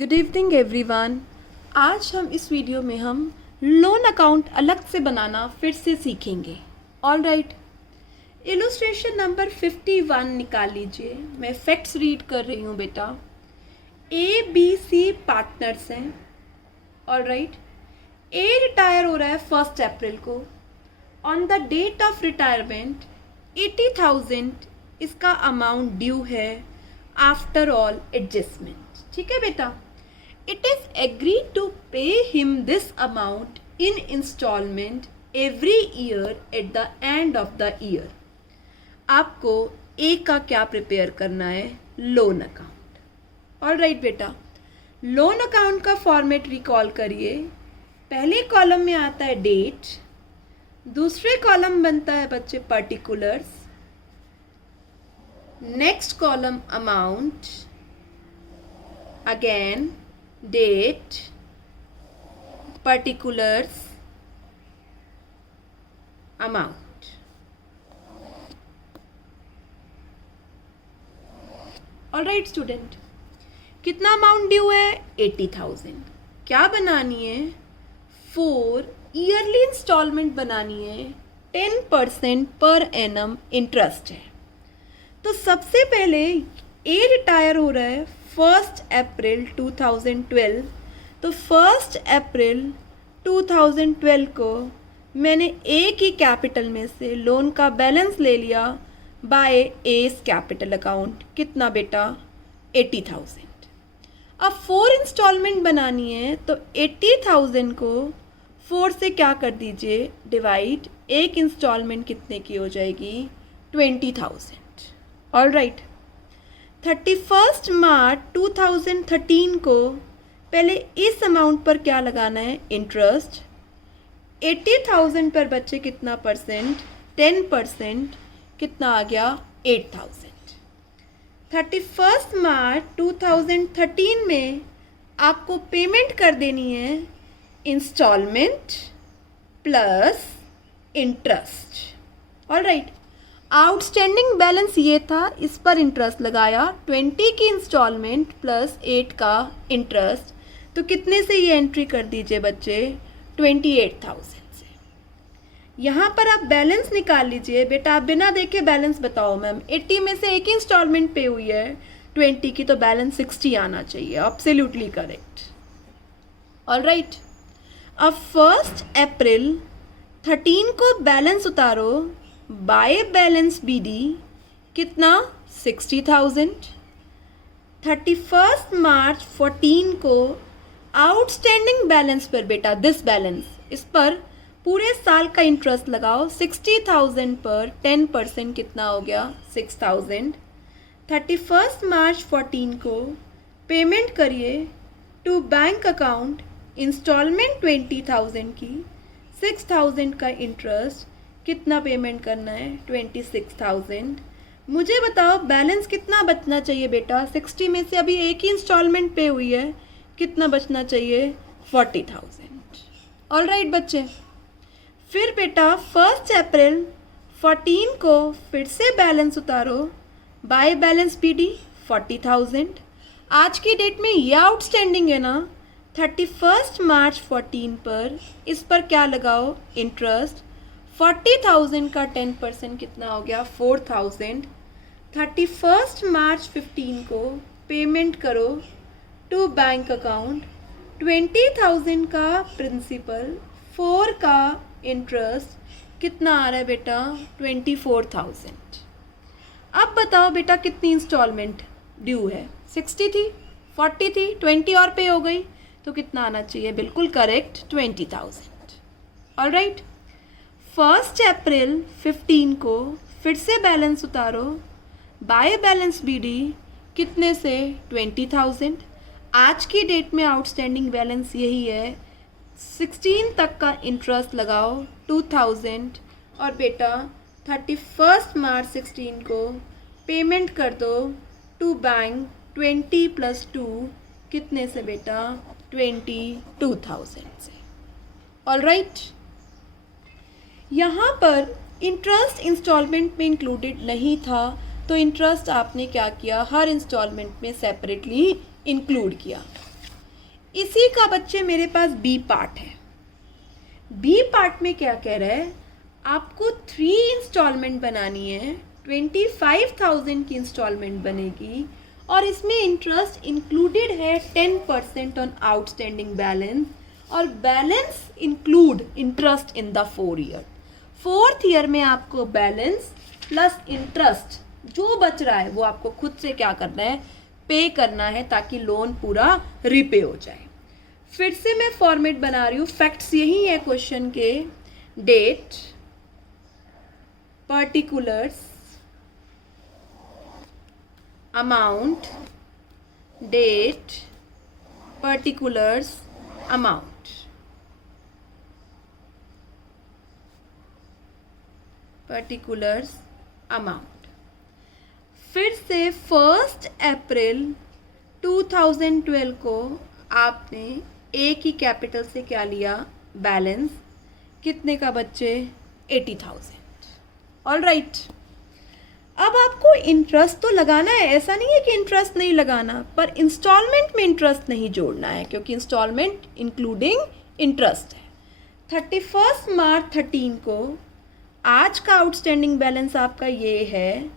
Good evening everyone. आज हम इस वीडियो में हम लोन अकाउंट अलग से बनाना फिर से सीखेंगे। ऑल राइट, इलस्ट्रेशन नंबर 51 निकाल लीजिए। मैं फैक्ट्स रीड कर रही हूँ बेटा। ABC पार्टनर्स हैं। ऑल राइट, A रिटायर हो रहा है 1 अप्रैल को। On the date of retirement 80,000 इसका अमाउंट ड्यू है आफ्टर ऑल एडजस्टमेंट। ठीक है बेटा। It is agreed to pay him this amount in instalment every year at the end of the year. आपको ए का क्या प्रिपेयर करना है? Loan account. ऑल राइट बेटा, लोन अकाउंट का फॉर्मेट रिकॉल करिए। पहले कॉलम में आता है डेट, दूसरे कॉलम बनता है बच्चे particulars, next column amount, again date, particulars, amount। All right student, कितना अमाउंट ड्यू है? 80,000। क्या बनानी है? 4 ईयरली इंस्टॉलमेंट बनानी है। 10% पर एनम इंटरेस्ट है। तो सबसे पहले ए रिटायर हो रहा है 1 अप्रैल 2012। तो 1 अप्रैल 2012 को मैंने ए की कैपिटल में से लोन का बैलेंस ले लिया बाय एस कैपिटल अकाउंट। कितना बेटा? 80,000। अब 4 इंस्टॉलमेंट बनानी है तो 80,000 को 4 से क्या कर दीजिए? डिवाइड। एक इंस्टॉलमेंट कितने की हो जाएगी? 20,000। ऑल राइट, 31 मार्च 2013 को पहले इस अमाउंट पर क्या लगाना है? इंटरेस्ट। 80,000 पर बच्चे कितना परसेंट? 10%। कितना आ गया? 8,000। 31 मार्च 2013 में आपको पेमेंट कर देनी है instalment plus interest. All right, outstanding balance ये था, इस पर इंटरेस्ट लगाया। 20 की इंस्टॉलमेंट प्लस 8 का इंटरेस्ट। तो कितने से ये एंट्री कर दीजिए बच्चे? 28,000 से। यहाँ पर आप बैलेंस निकाल लीजिए बेटा। आप बिना देखे बैलेंस बताओ मैम। 80 में से एक इंस्टॉलमेंट पे हुई है 20 की, तो बैलेंस 60 आना चाहिए। Absolutely correct. ऑल राइट, अब 1 अप्रैल 13 को बैलेंस उतारो बाय बैलेंस BD। कितना? 60,000। 31 मार्च 14 को आउटस्टैंडिंग बैलेंस पर बेटा दिस बैलेंस, इस पर पूरे साल का इंटरेस्ट लगाओ। 60,000 पर 10% कितना हो गया? 6,000। 31 मार्च 14 को पेमेंट करिए टू बैंक अकाउंट इंस्टॉलमेंट 20,000 की। 6,000 का इंटरेस्ट। कितना पेमेंट करना है? 26,000। मुझे बताओ बैलेंस कितना बचना चाहिए बेटा? 60 में से अभी एक ही इंस्टॉलमेंट पे हुई है। कितना बचना चाहिए? 40,000। ऑल राइट बच्चे, फिर बेटा 1 अप्रैल 14 को फिर से बैलेंस उतारो बाय बैलेंस BD 40,000। आज की डेट में ये आउटस्टैंडिंग है ना। 31 मार्च 14 पर इस पर क्या लगाओ? इंटरेस्ट। 40,000 का 10% कितना हो गया? 4,000। 31 मार्च 15 को पेमेंट करो टू बैंक अकाउंट 20,000 का प्रिंसिपल, 4 का इंटरेस्ट। कितना आ रहा है बेटा? 24,000। अब बताओ बेटा कितनी इंस्टॉलमेंट ड्यू है? 60 थी, 40 थी, 20 और पे हो गई, तो कितना आना चाहिए? बिल्कुल करेक्ट, 20,000। ऑल राइट, 1 अप्रैल 15 को फिर से बैलेंस उतारो बाय बैलेंस BD। कितने से? 20,000। आज की डेट में आउटस्टैंडिंग बैलेंस यही है। 16 तक का इंटरेस्ट लगाओ 2,000 और बेटा 31 मार्च 16 को पेमेंट कर दो टू बैंक 20 + 2। कितने से बेटा? 22,000 से। ऑल राइट, यहाँ पर इंटरेस्ट इंस्टॉलमेंट में इंक्लूडेड नहीं था, तो इंटरेस्ट आपने क्या किया? हर इंस्टॉलमेंट में सेपरेटली इंक्लूड किया। इसी का बच्चे मेरे पास बी पार्ट है। बी पार्ट में क्या कह रहा है, आपको 3 इंस्टॉलमेंट बनानी है, 25,000 की इंस्टॉलमेंट बनेगी और इसमें इंटरेस्ट इंक्लूडेड है 10% ऑन आउटस्टैंडिंग बैलेंस और balance include interest in the 4 year. 4th year में आपको बैलेंस प्लस इंटरेस्ट जो बच रहा है वो आपको खुद से क्या करना है, पे करना है ताकि लोन पूरा रिपे हो जाए। फिर से मैं फॉर्मेट बना रही हूँ, फैक्ट्स यही है क्वेश्चन के, date, particulars, amount, date, particulars, amount. Particulars, amount. फिर से 1 अप्रैल 2012 को आपने एक ही कैपिटल से क्या लिया, बैलेंस, कितने का बच्चे, 80,000। ऑल राइट, अब आपको इंटरेस्ट तो लगाना है, ऐसा नहीं है कि इंटरेस्ट नहीं लगाना, पर इंस्टॉलमेंट में इंटरेस्ट नहीं जोड़ना है क्योंकि इंस्टॉलमेंट इंक्लूडिंग इंटरेस्ट है। 31 मार्च 13 को आज का आउटस्टैंडिंग बैलेंस आपका ये है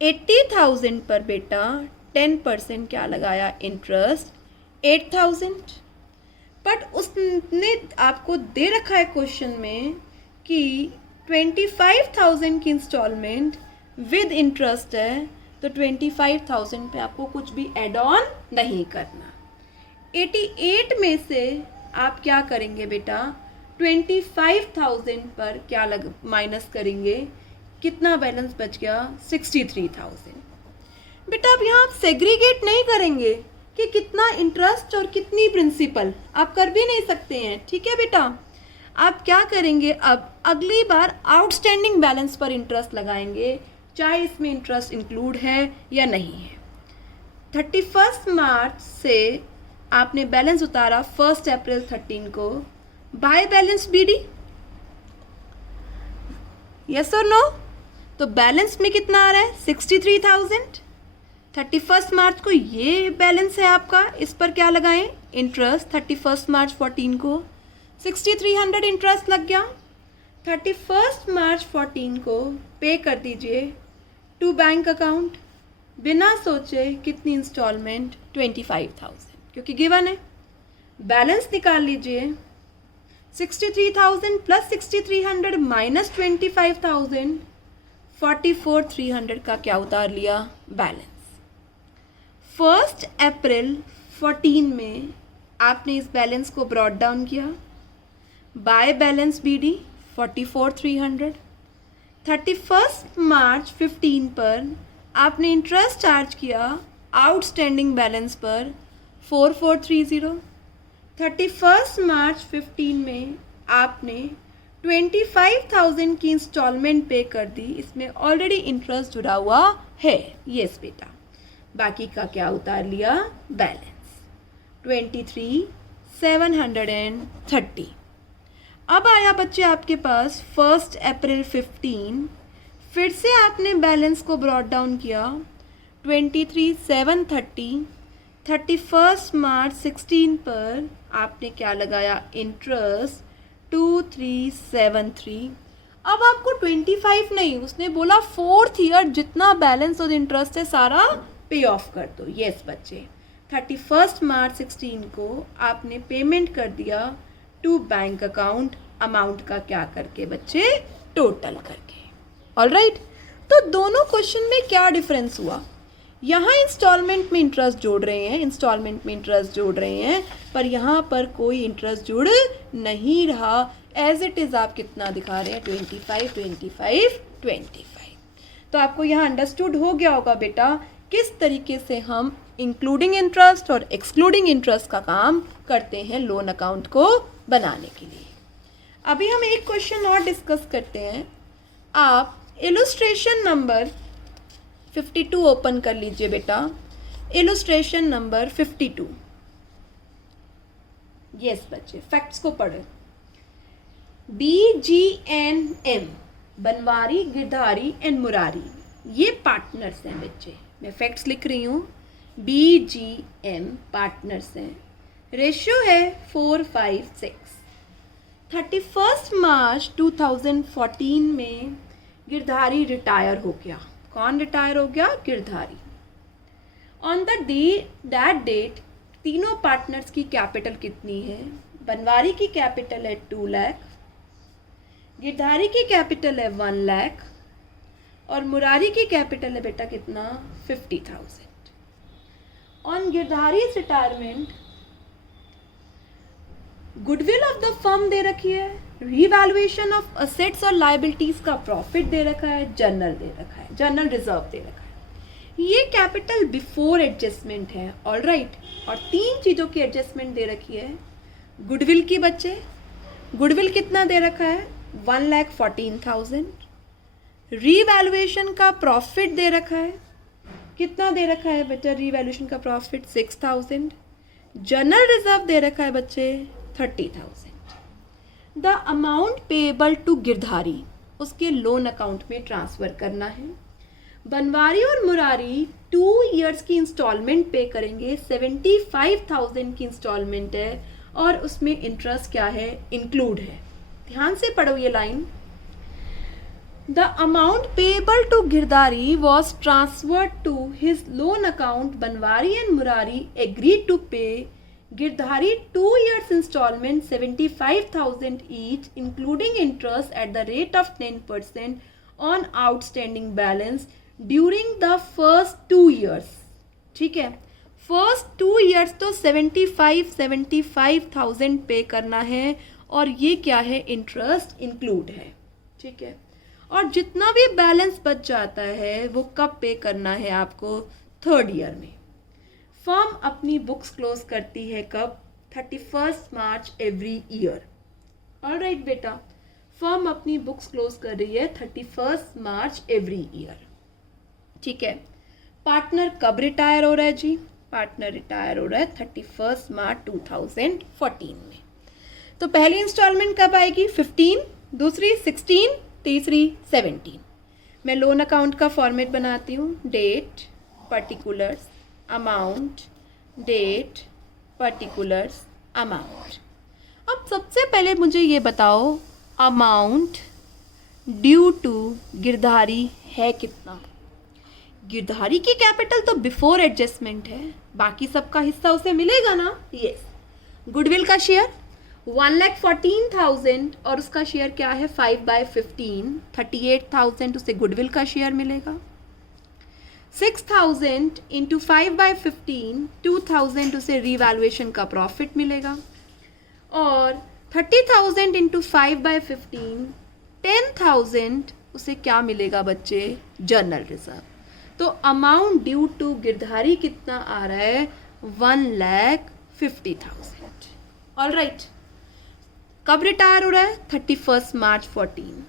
80,000 पर बेटा 10% क्या लगाया, इंटरेस्ट 8,000। बट उसने आपको दे रखा है क्वेश्चन में कि 25,000 की इंस्टॉलमेंट विद इंटरेस्ट है, तो 25,000 पे आपको कुछ भी एड ऑन नहीं करना। 88 में से आप क्या करेंगे बेटा, 25,000 पर क्या माइनस करेंगे, कितना बैलेंस बच गया, 63,000। बेटा अब यहाँ आप सेग्रीगेट नहीं करेंगे कि कितना इंटरेस्ट और कितनी प्रिंसिपल, आप कर भी नहीं सकते हैं, ठीक है बेटा। आप क्या करेंगे, अब अगली बार आउटस्टैंडिंग बैलेंस पर इंटरेस्ट लगाएंगे, चाहे इसमें इंटरेस्ट इंक्लूड है या नहीं है। 31 मार्च से आपने बैलेंस उतारा 1 अप्रैल 13 को, बाय बैलेंस बीडी, यस और नो, तो बैलेंस में कितना आ रहा है, 63,000। 31 मार्च को ये बैलेंस है आपका, इस पर क्या लगाएं, इंटरेस्ट। 31 मार्च 14 को 6300 इंटरेस्ट लग गया। 31 मार्च 14 को पे कर दीजिए टू बैंक अकाउंट, बिना सोचे कितनी इंस्टॉलमेंट, 25,000, क्योंकि गिवन है। बैलेंस निकाल लीजिए, 63,000 प्लस 6300 माइनस 25,000, 44,300 का क्या उतार लिया, बैलेंस। 1 अप्रैल 14 में आपने इस बैलेंस को ब्रॉट डाउन किया, बाय बैलेंस बीडी 44,300। 31 मार्च 15 पर आपने इंटरेस्ट चार्ज किया आउटस्टैंडिंग बैलेंस पर 4430। 31 मार्च 15 में आपने 25,000 की इंस्टॉलमेंट पे कर दी, इसमें ऑलरेडी इंटरेस्ट जुड़ा हुआ है, यस बेटा। बाकी का क्या उतार लिया, बैलेंस 23,730। अब आया बच्चे आपके पास 1 अप्रैल 15, फिर से आपने बैलेंस को ब्रॉट डाउन किया 23,730। 31 मार्च 16 पर आपने क्या लगाया, इंटरेस्ट 2373। अब आपको 25 नहीं, उसने बोला 4th ईयर जितना बैलेंस और इंटरेस्ट है सारा पे ऑफ कर दो, यस बच्चे। 31 मार्च 16 को आपने पेमेंट कर दिया टू बैंक अकाउंट, अमाउंट का क्या करके बच्चे, टोटल करके। ऑलराइट, तो दोनों क्वेश्चन में क्या डिफरेंस हुआ, यहाँ इंस्टॉलमेंट में इंटरेस्ट जोड़ रहे हैं, इंस्टॉलमेंट में इंटरेस्ट जोड़ रहे हैं, पर यहाँ पर कोई इंटरेस्ट जुड़ नहीं रहा, एज इट इज़ आप कितना दिखा रहे हैं, 25, 25, 25। तो आपको यहाँ अंडरस्टूड हो गया होगा बेटा किस तरीके से हम इंक्लूडिंग इंटरेस्ट और एक्सक्लूडिंग इंटरेस्ट का काम करते हैं लोन अकाउंट को बनाने के लिए। अभी हम एक क्वेश्चन और डिस्कस करते हैं। आप इलुस्ट्रेशन नंबर 52 ओपन कर लीजिए बेटा, इलुस्ट्रेशन नंबर 52। यस बच्चे, फैक्ट्स को पढ़े। BGNM, बनवारी, गिरधारी एंड मुरारी, ये पार्टनर्स हैं बच्चे। मैं फैक्ट्स लिख रही हूँ, BGM पार्टनर्स हैं। रेशियो है 456। 31 मार्च 2014 में गिरधारी रिटायर हो गया। कौन रिटायर हो गया? Girdhari. On the that date तीनों पार्टनर्स की कैपिटल कितनी है? बनवारी की कैपिटल है 2 लाख, गिरधारी की कैपिटल है 1 लाख और मुरारी की कैपिटल है बेटा कितना? 50,000। ऑन गिरधारी's retirement goodwill of the firm दे रखी है, रीवैल्यूएशन ऑफ असेट्स और लायबिलिटीज का प्रॉफिट दे रखा है, जर्नल दे रखा है, जर्नल रिजर्व दे रखा है। ये कैपिटल बिफोर एडजस्टमेंट है, ऑल राइट। और 3 चीज़ों की एडजस्टमेंट दे रखी है। गुडविल की बच्चे, गुडविल कितना दे रखा है? 1,14,000। रीवैल्यूएशन का प्रॉफिट दे रखा है, कितना दे रखा है बेटा? रीवैल्यूएशन का प्रॉफिट 6,000। जर्नल रिजर्व दे रखा है बच्चे 30,000। The amount payable to Girdhari उसके लोन अकाउंट में ट्रांसफ़र करना है। बनवारी और मुरारी 2 इयर्स की इंस्टॉलमेंट पे करेंगे, 75,000 की इंस्टॉलमेंट है और उसमें इंटरेस्ट क्या है? इंक्लूड है। ध्यान से पढ़ो ये line. The amount payable to Girdhari was transferred to his loan account. Banwari and Murari agreed to pay Girdhari 2 years installment 75,000 each including interest at the rate of 10% on outstanding balance during the first 2 years। ठीक है, first 2 years तो 75,000 पे करना है और ये क्या है? इंटरेस्ट इंक्लूड है। ठीक है, और जितना भी बैलेंस बच जाता है वो कब पे करना है आपको? 3rd ईयर में। फर्म अपनी बुक्स क्लोज करती है कब? 31 मार्च एवरी ईयर। ऑलराइट बेटा, फर्म अपनी बुक्स क्लोज कर रही है 31 मार्च एवरी ईयर। ठीक है, पार्टनर कब रिटायर हो रहा है जी? पार्टनर रिटायर हो रहा है 31 मार्च 2014 में। तो पहली इंस्टॉलमेंट कब आएगी? 15, दूसरी 16, तीसरी 17। मैं लोन अकाउंट का फॉर्मेट बनाती हूँ। Date, particulars, amount, date, particulars, amount. अब सबसे पहले मुझे ये बताओ अमाउंट ड्यू टू गिरधारी है कितना? गिरधारी की कैपिटल तो बिफोर एडजस्टमेंट है, बाकी सबका हिस्सा उसे मिलेगा ना? यस। गुडविल का शेयर 1,14,000 और उसका शेयर क्या है? 5/15, 38,000 उसे गुडविल का शेयर मिलेगा। 6,000 इंटू 5/15, 2,000 उसे रीवैल्यूएशन का प्रॉफिट मिलेगा और 30,000 इंटू 5/15, 10,000 उसे क्या मिलेगा बच्चे? Journal reserve. तो अमाउंट ड्यू टू गिरधारी कितना आ रहा है? 1,50,000। All right. कब रिटायर हो रहा है? 31 मार्च 14।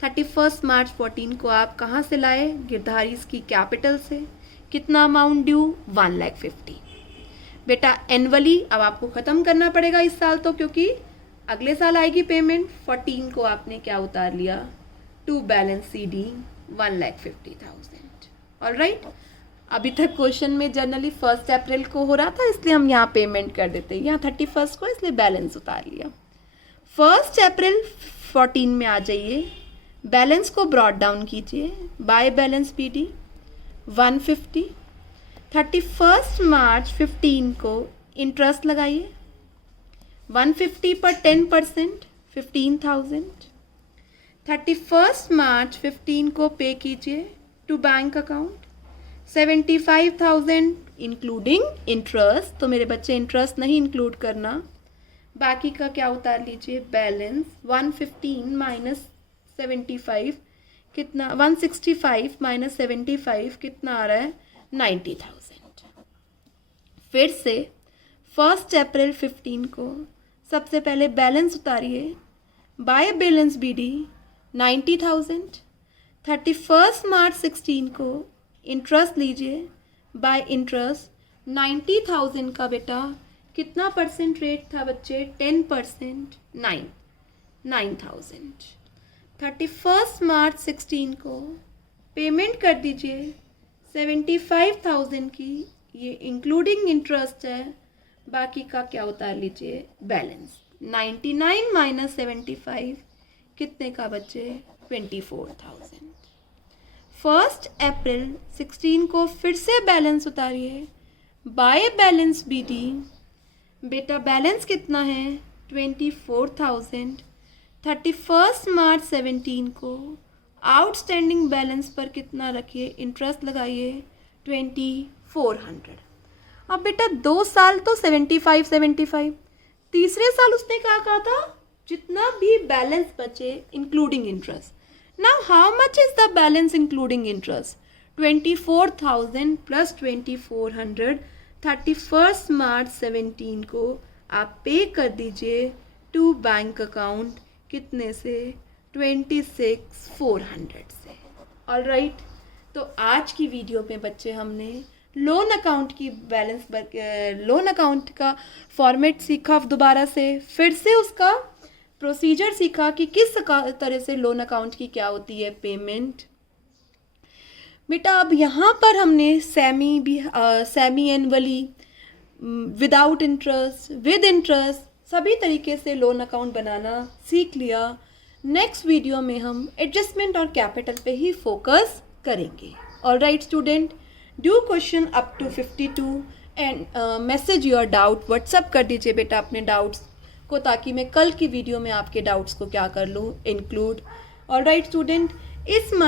31 मार्च 14 को आप कहाँ से लाए? गिरधारी की कैपिटल से। कितना अमाउंट ड्यू? 1,50,000। बेटा एनुअली अब आपको ख़त्म करना पड़ेगा इस साल तो, क्योंकि अगले साल आएगी पेमेंट। 14 को आपने क्या उतार लिया? To balance CD 1,50,000। All right. अभी तक क्वेश्चन में जनरली 1 अप्रैल को हो रहा था, इसलिए हम यहाँ पेमेंट कर देते हैं। यहाँ 31 को, इसलिए बैलेंस उतार लिया। 1 अप्रैल 14 में आ जाइए, बैलेंस को ब्रॉड डाउन कीजिए। By balance PD 150। 31 मार्च 15 को इंटरेस्ट लगाइए 150 पर 10%, 15,000। 31 मार्च 15 को पे कीजिए to bank account 75,000 including interest. तो मेरे बच्चे इंटरेस्ट नहीं इंक्लूड करना, बाकी का क्या उतार लीजिए? बैलेंस 115 माइनस 75 कितना? 165 माइनस 75 कितना आ रहा है? 90,000। फिर से 1 अप्रैल 15 को सबसे पहले बैलेंस उतारिए। By balance BD 90,000। 31 मार्च 16 को इंटरेस्ट लीजिए। बाय इंटरेस्ट 90,000 का बेटा कितना परसेंट रेट था बच्चे? 10%, 9,000। 31 मार्च 16 को पेमेंट कर दीजिए 75,000 की, ये इंक्लूडिंग इंटरेस्ट है। बाकी का क्या उतार लीजिए, बैलेंस। 99 माइनस 75 कितने का बचे, 24,000। 1 अप्रैल 16 को फिर से बैलेंस उतारिए, बाय बैलेंस बीटी। बेटा बैलेंस कितना है, 24,000। 31 मार्च 17 को आउटस्टैंडिंग बैलेंस पर कितना रखिए, इंटरेस्ट लगाइए, 2400। अब बेटा 2 साल तो 75, तीसरे साल उसने क्या कहा था, जितना भी बैलेंस बचे including interest. Now how much is the balance including interest, 24,000 plus 2400। 31 मार्च 17 को आप पे कर दीजिए टू बैंक अकाउंट, कितने से, 26,400 से। ऑल राइट, तो आज की वीडियो में बच्चे हमने लोन अकाउंट की बैलेंस लोन अकाउंट का फॉर्मेट सीखा दोबारा से, फिर से उसका प्रोसीजर सीखा कि किस तरह से लोन अकाउंट की क्या होती है पेमेंट। बेटा अब यहाँ पर हमने semi annually, without interest, with interest, सभी तरीके से लोन अकाउंट बनाना सीख लिया। नेक्स्ट वीडियो में हम एडजस्टमेंट और कैपिटल पे ही फोकस करेंगे। All right student, do question up to 52 and message your doubt, WhatsApp कर दीजिए बेटा अपने डाउट्स को, ताकि मैं कल की वीडियो में आपके डाउट्स को क्या कर लूँ, इंक्लूड। ऑल राइट स्टूडेंट, इस